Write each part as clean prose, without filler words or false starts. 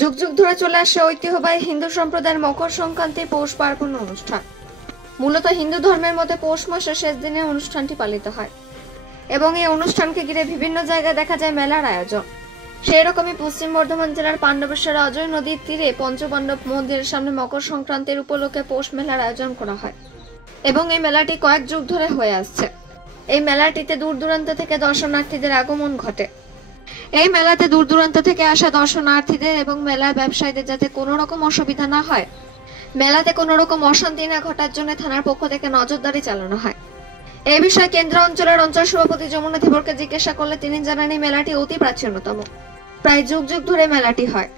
যুগ যুগ ধরে চলে আসে ঐতিহ্যবাহী হিন্দু সম্প্রদায়ের মকর সংক্রান্তি পৌষ পার্বণ অনুষ্ঠান। মূলত হিন্দু ধর্মের মতে পৌষ মাসের শেষ দিনে অনুষ্ঠানটি পালিত হয় এবং এই অনুষ্ঠানকে ঘিরে বিভিন্ন জায়গায় দেখা যায় মেলার আয়োজন। সেই রকমই পশ্চিম বর্ধমান জেলার পাণ্ডবেশ্বর অজয় নদীর তীরে পঞ্চপাণ্ডব মন্দিরের সামনে মকর সংক্রান্তির উপলক্ষে পৌষ মেলার আয়োজন করা হয় এবং এই মেলাটি কয়েক যুগ ধরে হয়ে আসছে। এই মেলাটিতে দূর দূরান্ত থেকে দর্শনার্থীদের আগমন ঘটে। এই মেলাতে দূর দূরান্ত থেকে আসা দর্শনার্থীদের এবং মেলার ব্যবসায়ীদের যাতে কোনো রকম অসুবিধা না হয়, মেলাতে কোনো রকম অশান্তি না ঘটার জন্য থানার পক্ষ থেকে নজরদারি চালানো হয়। এই বিষয়ে কেন্দ্র অঞ্চলের অঞ্চল সভাপতি যমুনা ধীবরকে জিজ্ঞাসা করলে তিনি জানান এই মেলাটি অতি প্রাচীনতম, প্রায় যুগ যুগ ধরে মেলাটি হয়।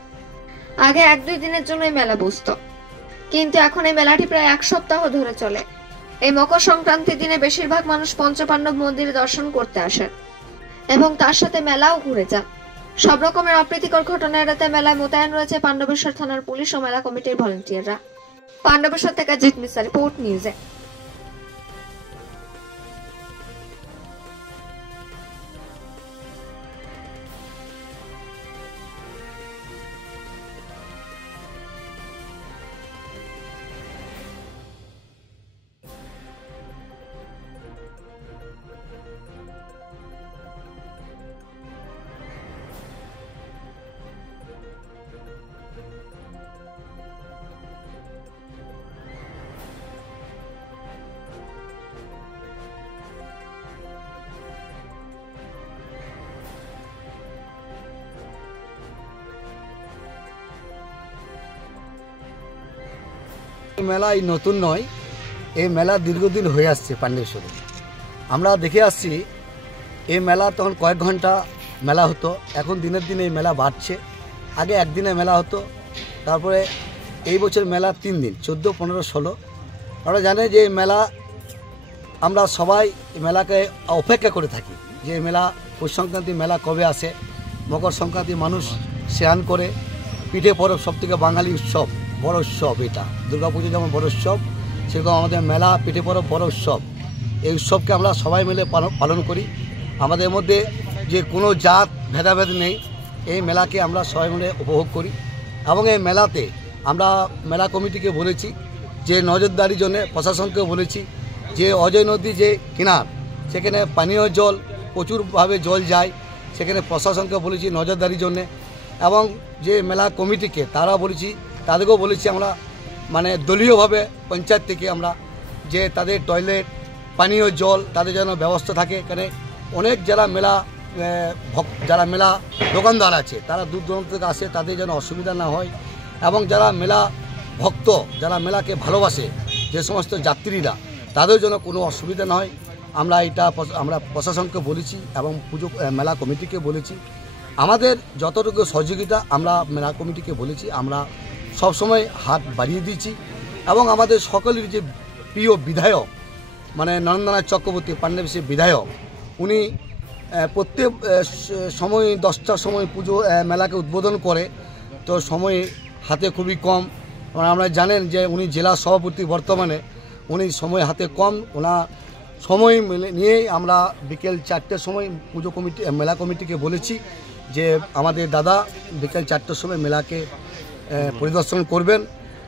আগে 1-2 দিনের জন্য এই মেলা বসতো, কিন্তু এখন এই মেলাটি প্রায় 1 সপ্তাহ ধরে চলে। এই মকর সংক্রান্তির দিনে বেশিরভাগ মানুষ পঞ্চপাণ্ডব মন্দিরে দর্শন করতে আসেন এবং তার সাথে মেলাও ঘুরে যান। সব রকমের অপ্রীতিকর ঘটনা এড়াতে মেলায় মোতায়েন রয়েছে পাণ্ডবেশ্বর থানার পুলিশ ও মেলা কমিটির ভলান্টিয়াররা। পাণ্ডবেশ্বর থেকে জিৎ মিশ্রা, রিপোর্ট নিউজে। মেলা এই নতুন নয়, এই মেলা দীর্ঘদিন হয়ে আসছে পাণ্ডবেশ্বরে। আমরা দেখে আসছি এই মেলা তখন কয়েক ঘন্টা মেলা হতো, এখন দিনের দিনে এই মেলা বাড়ছে। আগে একদিনে মেলা হতো, তারপরে এই বছর মেলা 3 দিন, 14, 15, 16। আমরা জানি যে এই মেলা আমরা সবাই মেলাকে অপেক্ষা করে থাকি যে এই মেলা পৌষ সংক্রান্তি মেলা কবে আসে। মকর সংক্রান্তি মানুষ স্নান করে, পিঠে পরব সবথেকে বাঙালি উৎসব, বড় উৎসব এটা। দুর্গাপুজো যেমন বড় উৎসব, সেরকম আমাদের মেলা পিঠে পরব বড় উৎসব। এই উৎসবকে আমরা সবাই মিলে পালন করি। আমাদের মধ্যে যে কোনো জাত ভেদাভেদ নেই, এই মেলাকে আমরা সবাই মিলে উপভোগ করি। এবং এই মেলাতে আমরা মেলা কমিটিকে বলেছি যে নজরদারির জন্য, প্রশাসনকেও বলেছি যে অজয় নদী যে কিনার, সেখানে পানীয় জল প্রচুরভাবে জল যায়, সেখানে প্রশাসনকে বলেছি নজরদারির জন্যে। এবং যে মেলা কমিটিকে তারা বলেছি, তাদেরকেও বলেছি আমরা মানে দলীয়ভাবে পঞ্চায়েত থেকে আমরা যে তাদের টয়লেট, পানীয় জল তাদের যেন ব্যবস্থা থাকে। এখানে অনেক যারা মেলা দোকানদার আছে, তারা দূর দূরান্ত থেকে আসে, তাদের যেন অসুবিধা না হয়। এবং যারা মেলা ভক্ত, যারা মেলাকে ভালোবাসে, যে সমস্ত যাত্রীরা, তাদের জন্য কোনো অসুবিধা না হয়, আমরা প্রশাসনকে বলেছি এবং মেলা কমিটিকে বলেছি। আমাদের যতটুকু সহযোগিতা আমরা মেলা কমিটিকে বলেছি, আমরা সবসময় হাত বাড়িয়ে দিয়েছি। এবং আমাদের সকলের যে প্রিয় বিধায়ক মানে নরেন্দ্রনাথ চক্রবর্তী, পাণ্ডবেশ্বরের বিধায়ক, উনি প্রত্যেক সময় 10টার সময় পুজো মেলাকে উদ্বোধন করে, তো সময় হাতে খুবই কম। আমরা জানেন যে উনি জেলা সভাপতি বর্তমানে, উনি সময় হাতে কম। ওনার সময় নিয়েই আমরা বিকেল 4টের সময় মেলা কমিটিকে বলেছি যে আমাদের দাদা বিকেল 4টের সময় মেলাকে পরিদর্শন করবেন।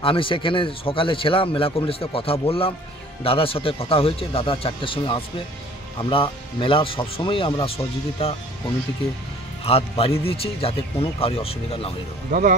আমি সেখানে সকালে ছিলাম, মেলা কমিটির সাথে কথা বললাম, দাদার সাথে কথা হয়েছে, দাদা 4টের সময় আসবে। আমরা মেলার সবসময়ই আমরা সহযোগিতা কমিটিকে হাত বাড়িয়ে দিয়েছি যাতে কোনো কারো অসুবিধা না হয়ে যায়। দাদা